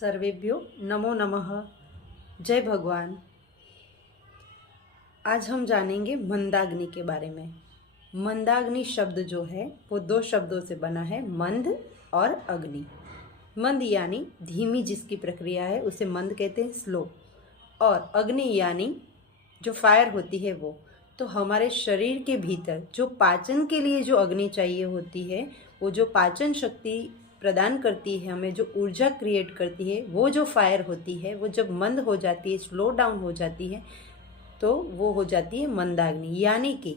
सर्वेभ्यो नमो नमः। जय भगवान। आज हम जानेंगे मंदाग्नि के बारे में। मंदाग्नि शब्द जो है वो दो शब्दों से बना है, मंद और अग्नि। मंद यानी धीमी जिसकी प्रक्रिया है उसे मंद कहते हैं, स्लो। और अग्नि यानी जो फायर होती है वो। तो हमारे शरीर के भीतर जो पाचन के लिए जो अग्नि चाहिए होती है, वो जो पाचन शक्ति प्रदान करती है, हमें जो ऊर्जा क्रिएट करती है, वो जो फायर होती है, वो जब मंद हो जाती है, स्लो डाउन हो जाती है, तो वो हो जाती है मंदाग्नि। यानी कि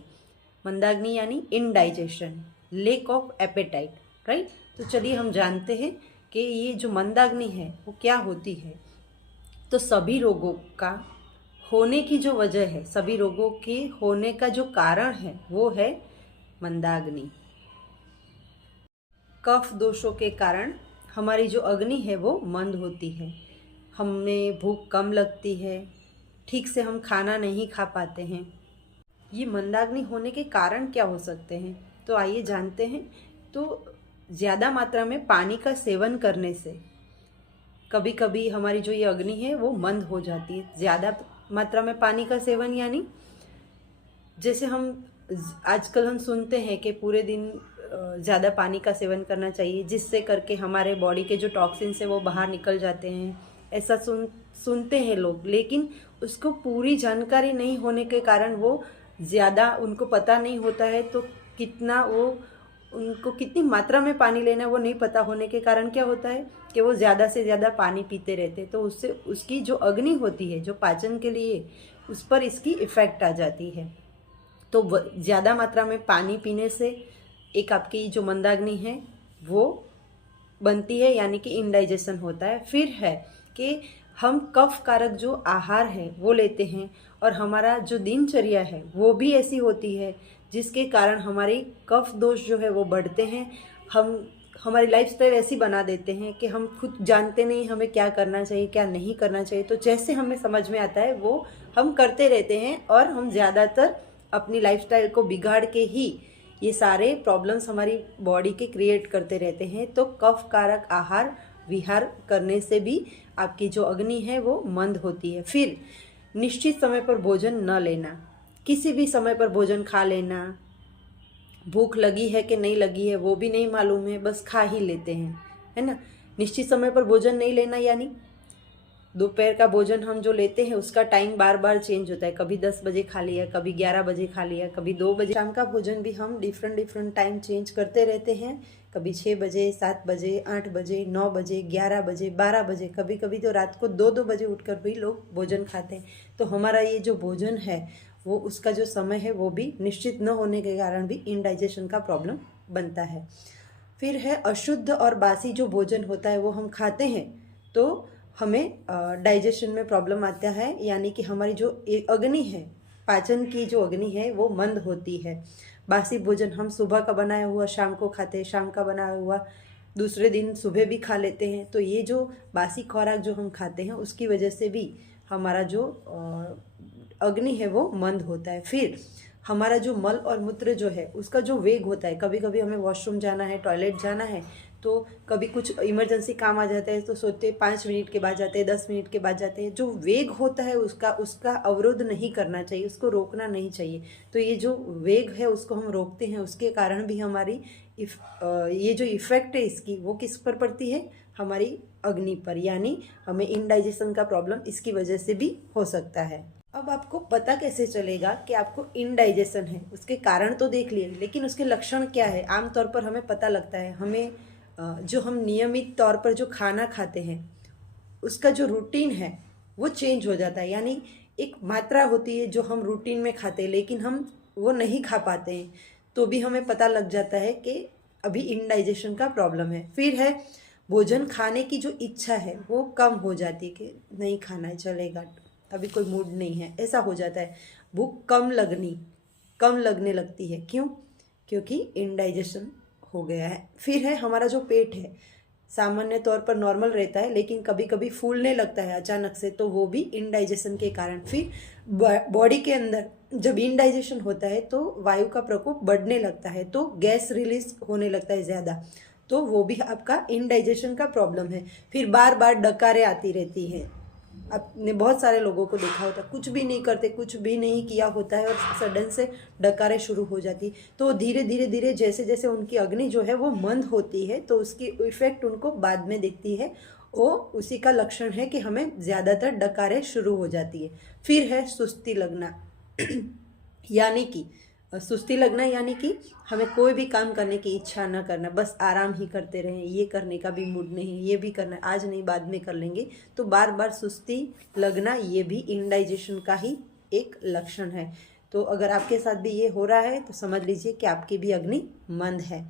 मंदाग्नि यानी indigestion, lake of appetite, right. तो चलिए हम जानते हैं कि ये जो मंदाग्नि है वो क्या होती है। तो सभी रोगों का होने की जो वजह है, सभी रोगों के होने का जो कारण है वो है मंदाग्नि। कफ दोषों के कारण हमारी जो अग्नि है वो मंद होती है, हमें भूख कम लगती है, ठीक से हम खाना नहीं खा पाते हैं। ये मंदाग्नि होने के कारण क्या हो सकते हैं, तो आइए जानते हैं। तो ज़्यादा मात्रा में पानी का सेवन करने से कभी कभी हमारी जो ये अग्नि है वो मंद हो जाती है। ज़्यादा मात्रा में पानी का सेवन यानी जैसे हम आजकल हम सुनते हैं कि पूरे दिन ज़्यादा पानी का सेवन करना चाहिए, जिससे करके हमारे बॉडी के जो टॉक्सिन्स है वो बाहर निकल जाते हैं। ऐसा सुनते हैं लोग, लेकिन उसको पूरी जानकारी नहीं होने के कारण वो ज़्यादा उनको पता नहीं होता है। तो उनको कितनी मात्रा में पानी लेना है वो नहीं पता होने के कारण क्या होता है कि वो ज़्यादा से ज़्यादा पानी पीते रहते हैं। तो उससे उसकी जो अग्नि होती है जो पाचन के लिए, उस पर इसकी इफ़ेक्ट आ जाती है। तो ज़्यादा मात्रा में पानी पीने से एक आपकी जो मंदाग्नि है वो बनती है, यानी कि इंडाइजेशन होता है। फिर है कि हम कफ कारक जो आहार है वो लेते हैं, और हमारा जो दिनचर्या है वो भी ऐसी होती है जिसके कारण हमारी कफ दोष जो है वो बढ़ते हैं। हमारी लाइफस्टाइल ऐसी बना देते हैं कि हम खुद जानते नहीं हमें क्या करना चाहिए क्या नहीं करना चाहिए। तो जैसे हमें समझ में आता है वो हम करते रहते हैं, और हम ज़्यादातर अपनी लाइफस्टाइल को बिगाड़ के ही ये सारे प्रॉब्लम्स हमारी बॉडी के क्रिएट करते रहते हैं। तो कफ कारक आहार विहार करने से भी आपकी जो अग्नि है वो मंद होती है। फिर निश्चित समय पर भोजन न लेना, किसी भी समय पर भोजन खा लेना, भूख लगी है कि नहीं लगी है वो भी नहीं मालूम है, बस खा ही लेते हैं, है ना। निश्चित समय पर भोजन नहीं लेना यानी दोपहर का भोजन हम जो लेते हैं उसका टाइम बार बार चेंज होता है। कभी 10 बजे खा लिया, कभी 11 बजे खा लिया, कभी 2 बजे। शाम का भोजन भी हम डिफरेंट टाइम चेंज करते रहते हैं। कभी 6 बजे, 7 बजे, 8 बजे, 9 बजे, 11 बजे, 12 बजे, कभी कभी तो रात को 2-2 बजे उठकर भी लोग भोजन खाते हैं। तो हमारा ये जो भोजन है वो उसका जो समय है वो भी निश्चित न होने के कारण भी इनडाइजेशन का प्रॉब्लम बनता है। फिर है अशुद्ध और बासी जो भोजन होता है वो हम खाते हैं तो हमें डाइजेशन में प्रॉब्लम आता है, यानी कि हमारी जो अग्नि है, पाचन की जो अग्नि है वो मंद होती है। बासी भोजन हम सुबह का बनाया हुआ शाम को खाते हैं, शाम का बनाया हुआ दूसरे दिन सुबह भी खा लेते हैं। तो ये जो बासी खुराक जो हम खाते हैं उसकी वजह से भी हमारा जो अग्नि है वो मंद होता है। फिर हमारा जो मल और मूत्र जो है उसका जो वेग होता है, कभी कभी हमें वॉशरूम जाना है, टॉयलेट जाना है, तो कभी कुछ इमरजेंसी काम आ जाता है तो सोचते 5 मिनट के बाद जाते हैं, 10 मिनट के बाद जाते हैं। जो वेग होता है उसका अवरोध नहीं करना चाहिए, उसको रोकना नहीं चाहिए। तो ये जो वेग है उसको हम रोकते हैं, उसके कारण भी हमारी ये जो इफ़ेक्ट है इसकी वो किस पर पड़ती है, हमारी अग्नि पर। यानी हमें इनडाइजेशन का प्रॉब्लम इसकी वजह से भी हो सकता है। अब आपको पता कैसे चलेगा कि आपको इनडाइजेशन है, उसके कारण तो देख लिए, लेकिन उसके लक्षण क्या है आमतौर पर हमें पता लगता है। हमें जो हम नियमित तौर पर जो खाना खाते हैं उसका जो रूटीन है वो चेंज हो जाता है। यानी एक मात्रा होती है जो हम रूटीन में खाते हैं लेकिन हम वो नहीं खा पाते हैं, तो भी हमें पता लग जाता है कि अभी इनडाइजेशन का प्रॉब्लम है। फिर है भोजन खाने की जो इच्छा है वो कम हो जाती है, कि नहीं खाना है चलेगा, अभी कोई मूड नहीं है, ऐसा हो जाता है। भूख कम लगने लगती है। क्यों? क्योंकि इनडाइजेशन हो गया है। फिर है हमारा जो पेट है सामान्य तौर पर नॉर्मल रहता है लेकिन कभी कभी फूलने लगता है अचानक से, तो वो भी इनडाइजेशन के कारण। फिर बॉडी के अंदर जब इनडाइजेशन होता है तो वायु का प्रकोप बढ़ने लगता है, तो गैस रिलीज होने लगता है ज़्यादा। तो वो भी आपका इनडाइजेशन का प्रॉब्लम है। फिर बार बार डकारें आती रहती हैं। आपने बहुत सारे लोगों को देखा होता है, कुछ भी नहीं करते, कुछ भी नहीं किया होता है और सडन से डकारें शुरू हो जाती। तो धीरे धीरे धीरे जैसे जैसे उनकी अग्नि जो है वो मंद होती है तो उसकी इफेक्ट उनको बाद में दिखती है। वो उसी का लक्षण है कि हमें ज़्यादातर डकारें शुरू हो जाती है। फिर है सुस्ती लगना यानी कि सुस्ती लगना यानी कि हमें कोई भी काम करने की इच्छा न करना, बस आराम ही करते रहें, ये करने का भी मूड नहीं, ये भी करना आज नहीं बाद में कर लेंगे। तो बार बार सुस्ती लगना ये भी इनडाइजेशन का ही एक लक्षण है। तो अगर आपके साथ भी ये हो रहा है तो समझ लीजिए कि आपकी भी अग्नि मंद है।